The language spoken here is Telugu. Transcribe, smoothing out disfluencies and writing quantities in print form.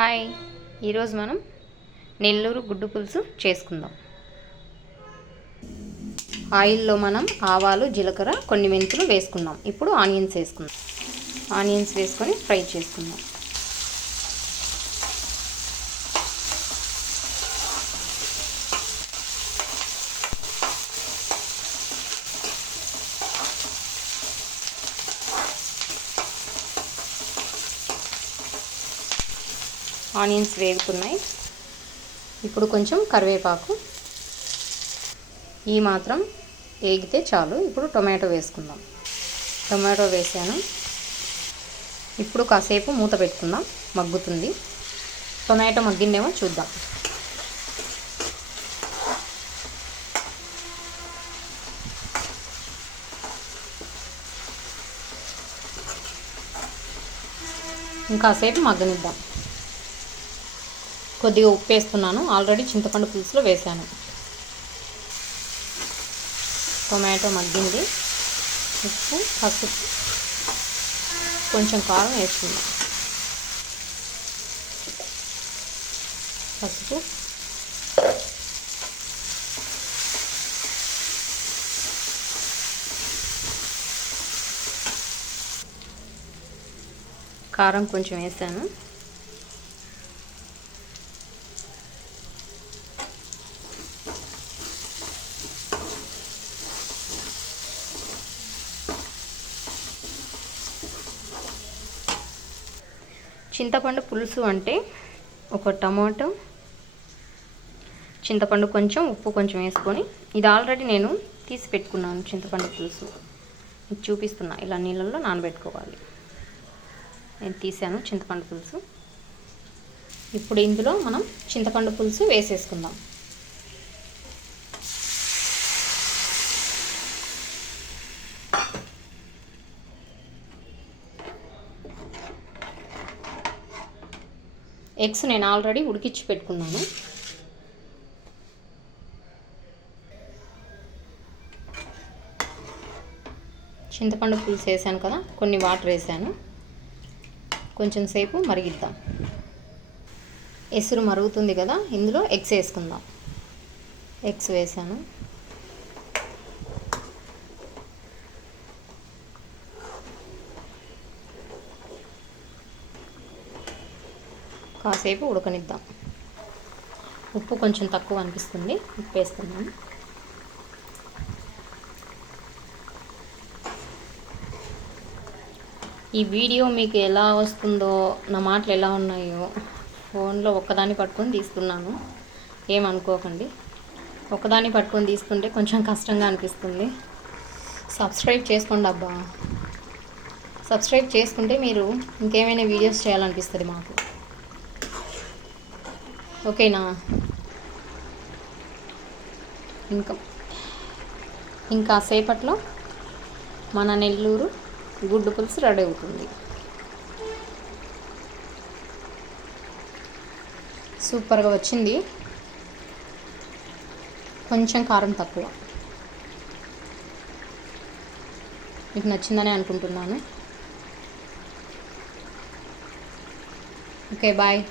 హాయ్, ఈరోజు మనం నెల్లూరు గుడ్డు పులుసు చేసుకుందాం. ఆయిల్లో మనం ఆవాలు, జీలకర్ర, కొన్ని మెంతులు వేసుకుందాం. ఇప్పుడు ఆనియన్స్ వేసుకుందాం. ఆనియన్స్ వేసుకొని ఫ్రై చేసుకుందాం. ఆనియన్స్ వేగుతున్నాయి. ఇప్పుడు కొంచెం కరివేపాకు, ఈ మాత్రం వేగితే చాలు. ఇప్పుడు టొమాటో వేసుకుందాం. టొమాటో వేసాను. ఇప్పుడు కాసేపు మూత పెట్టుకుందాం, మగ్గుతుంది. టొమాటో మగ్గిందేమో చూద్దాం. ఇంకాసేపు మగ్గనిద్దాం. కొద్దిగా ఉప్పు వేస్తున్నాను, ఆల్రెడీ చింతపండు పులుసులో వేసాను. టొమాటో మగ్గింది. ఉప్పు, పసుపు, కొంచెం కారం వేసుకుందాం. పసుపు, కారం కొంచెం వేసాను. చింతపండు పులుసు అంటే ఒక టమాటో, చింతపండు కొంచెం, ఉప్పు కొంచెం వేసుకొని, ఇది ఆల్రెడీ నేను తీసి పెట్టుకున్నాను. చింతపండు పులుసు మీకు చూపిస్తున్నా. ఇలా నీళ్ళల్లో నానబెట్టుకోవాలి. నేను తీసాను చింతపండు పులుసు. ఇప్పుడు ఇందులో మనం చింతపండు పులుసు వేసేసుకుందాం. ఎగ్స్ నేను ఆల్రెడీ ఉడికించి పెట్టుకున్నాను. చింతపండు పులుసు వేసాను కదా, కొన్ని వాటర్ వేసాను. కొంచెం సేపు మరిగిద్దాం. ఎసురు మరుగుతుంది కదా, ఇందులో ఎగ్స్ వేసుకుందాం. ఎగ్స్ వేసాను. కాసేపు ఉడకనిద్దాం. ఉప్పు కొంచెం తక్కువ అనిపిస్తుంది, ఉప్పు వేస్తున్నాను. ఈ వీడియో మీకు ఎలా వస్తుందో, నా మాటలు ఎలా ఉన్నాయో, ఫోన్లో ఒక్కదాన్ని పట్టుకొని తీస్తున్నాను, ఏమనుకోకండి. ఒకదాన్ని పట్టుకొని తీస్తుంటే కొంచెం కష్టంగా అనిపిస్తుంది. సబ్స్క్రైబ్ చేసుకోండి అబ్బా. సబ్స్క్రైబ్ చేసుకుంటే మీరు ఇంకేమైనా వీడియోస్ చేయాలనిపిస్తుంది మాకు. ఓకేనా? ఇంకా సేపట్లో మన నెల్లూరు గుడ్డు పులుసు రెడీ అవుతుంది. సూపర్గా వచ్చింది. కొంచెం కారం తక్కువ. మీకు నచ్చిందని అనుకుంటున్నాను. Okay, bye.